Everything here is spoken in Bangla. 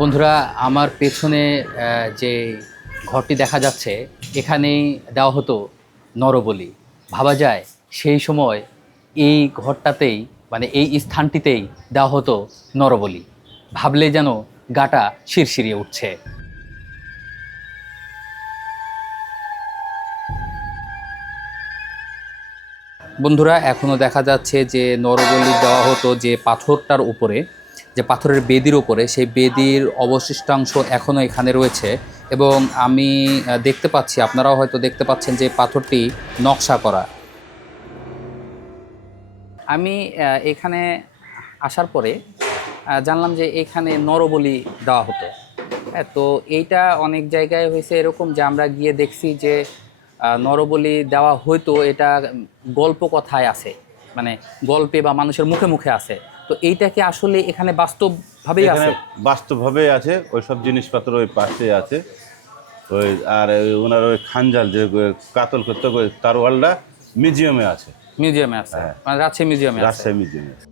বন্ধুরা, আমার পেছনে যে ঘরটি দেখা যাচ্ছে, এখানেই দেওয়া হতো নরবলি। ভাবা যায় সেই সময় এই ঘরটাতেই, মানে এই স্থানটিতেই দেওয়া হতো নরবলি। ভাবলে যেন গাটা শিরশিরিয়ে উঠছে। বন্ধুরা, এখনও দেখা যাচ্ছে যে নরবলি দেওয়া হতো যে পাথরটার উপরে, যে পাথরের বেদির উপরে, সেই বেদির অবশিষ্টাংশ এখনও এখানে রয়েছে। এবং আমি দেখতে পাচ্ছি, আপনারাও হয়তো দেখতে পাচ্ছেন যে পাথরটি নকশা করা। আমি এখানে আসার পরে জানলাম যে এখানে নরবলি দেওয়া হতো। হ্যাঁ, তো এইটা অনেক জায়গায় হয়েছে এরকম যে আমরা গিয়ে দেখছি যে নরবলি দেওয়া হয়তো, এটা গল্প কথায় আছে, মানে গল্পে বা মানুষের মুখে মুখে আছে। তো এইটা কি আসলে এখানে বাস্তবভাবেই এখানে আছে? বাস্তবভাবে আছে, ওই সব জিনিসপত্র ওই পাশে আছে। ওই আর ওনার ওই খাঞ্জাল যে কাতল করতে তারওয়ালটা মিউজিয়ামে আছে। মিউজিয়ামে আছে, হ্যাঁ, মানে রাজশাহী মিউজিয়ামে আছে। রাজশাহী মিউজিয়ামে আছে।